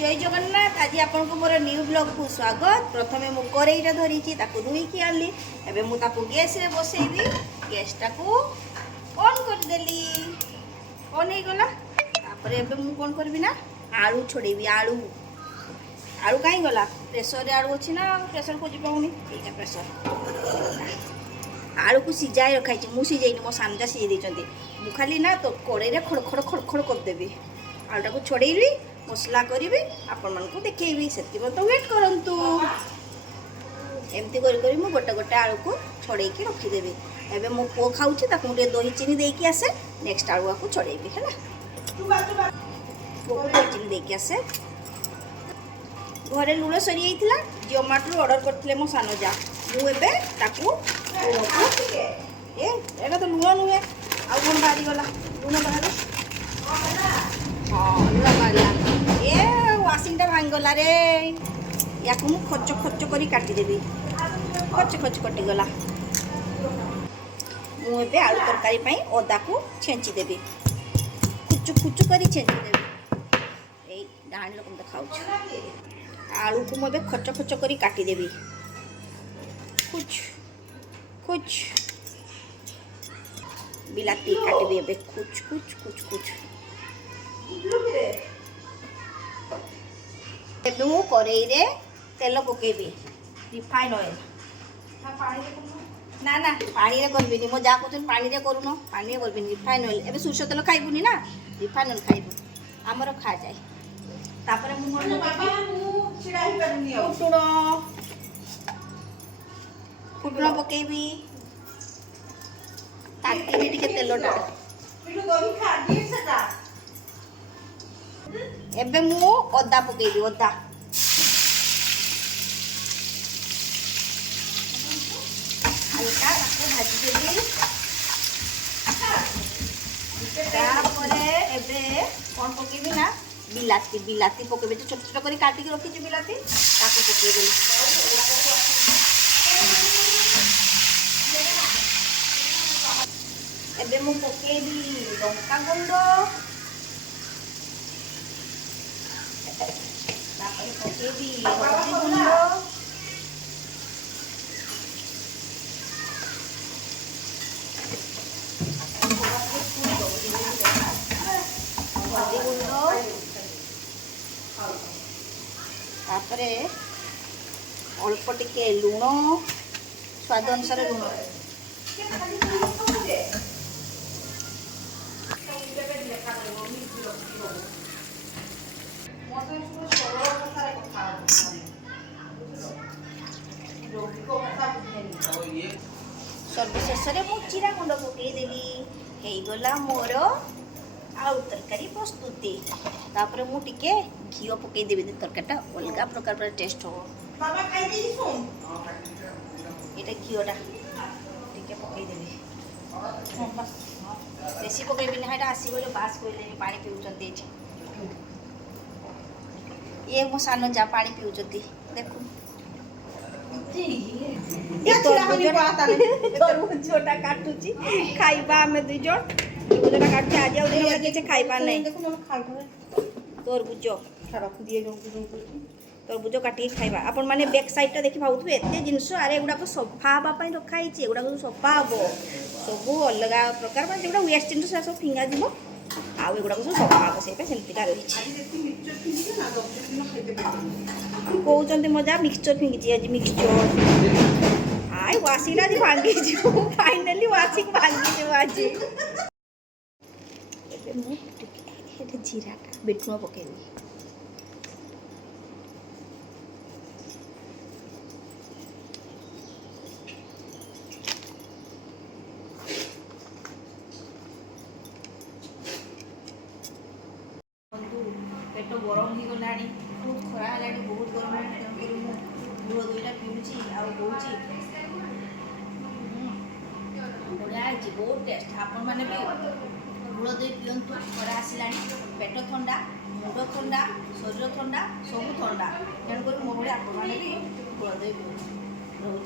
जय जगन्नाथ। आज आपन को मोर न्यू ब्लॉग को स्वागत। प्रथमे मु करेईटा धरिची ताकू धोईकी आनली। एबे मु ताकू गैस रे बसेइबी। गैस टाकू ऑन कर देली। ऑन हे गला। तापर एबे मु कोन करबी ना आलू छोड़ेबी। आलू आलू काई गला प्रेशर रे आलू अछि ना प्रेशर को जिबाउनी एटा प्रेशर। आलू को सिजाई रखाइची मु सिजेइनी मो सामजा सिजे देचंती। मु खाली ना तो कड़े रे खड़ खड़ खड़ खड़ कर देबी। आलू टाकू छोड़ेइली मसला करी आपण मन को देखेबी सेति तो वेट करंतु। एमती करी करी मु गोटे गोटे आलू को छोड़े के रखी देबी। एबे मो पो खाउची ताकू मुटे दही चीनी दे के आसे नेक्स्ट आलू को छोड़ेबी हैला। पो को चीनी दे के आसे घरे लुण सरी जाइतिला जोमाटो ऑर्डर करथिले मो सानो जा मु एबे ताकू ए एटा तो लुण नुहे आ कोन बारी गला लुण बाहर हाँ लुण बाहरला ए वाशिंगटा भांग गला रे या को मु खच खच करी काटी देबी। खच खच कटी गला मु एबे आलू तरकारी पई अदा को छेंची देबी। कुचु कुचु करी छेंची देबी। ए डाणी लोक त खाउछ आलू को मबे खच खच करी काटी देबी। कुछ कुछ बिलाती काटी देबे। कुछ कुछ कुछ कुछ एबे मु करेई रे तेल पकेबी रिफाइन ऑयल। ना ना पानी रे करबिनी मो जा कहत पानी रे करूनो पानी रे करबिनी रिफाइन ऑयल। एबे सुरसो तेल खाइबुनी ना रिफाइन ऑयल खाइबु हमरो खा जाय। तापर मु मोर मु छिडा ही करनी हो फुटनो पकेबी ताकि भी टिके तेलटा पिलो दही खा दिए सेटा। एबे मु अदा पकेबी अदा हल्का ताको भाजी देबी। तापरे एबे कोन पकेबी ना बिलाती बिलाती पकेबी तो छोट छोट करी काटी के रखी छी बिलाती ताको पकेबी। एबे मु पकेबी लंका गुंड तापर पकेबी हल्दी गुंड हल्दी गुंड तापर अल्प टिके लुण स्वाद अनुसार लुण सर्वशेष मु जीरा गुंड पकईदेली हो गला मोर आलू तरकारी प्रस्तुति। तापर मु टिके घी पकईदेवी तरकारीटा अलग प्रकार टेस्ट हो। ये घीटा टिके पकईदेवी बेसी पकईबी ना आसगले बास कहले पानी पिउचंती ये मो सानो जा पानी पिउचंती देखु तरबुजटा काटुची खाइबा आमे दुई जण तरबुजटा काटुची आज आ दिन लगे से खाइबा नै तरबुज रख दिए तरबुज काटी खाइबा आपण माने बैक साइड टा देखि भाउथबे एते जिंस अरे एगुडा को सफा हबा पई रखा हिची एगुडा को सफा हबो सब अलग प्रकार माने जेगुडा वेस्ट जिंस सब फिंगा दिबो आ एगुडा को सफा हबो सेपे सेमति का कहते मजा मिक्सचर फिंगी आज मिक्सचर आई वाशिंग आज भांगी फाइनली वाशिंग भांगी आज जीराटा बेटुआ पकेबी। पेट गरम हो गला बहुत खरा है बहुत गरम है गुड़ दुईटा पीऊँगी आउची बढ़िया बहुत टेस्ट आपण मैंने भी गुड़ दही पींतु खरा आसला पेट थंडा मुंड थंडा शरीर थंडा सब थंडा तेणुक मोर भाई आपण मैंने भी गुड़ दही पीऊँ।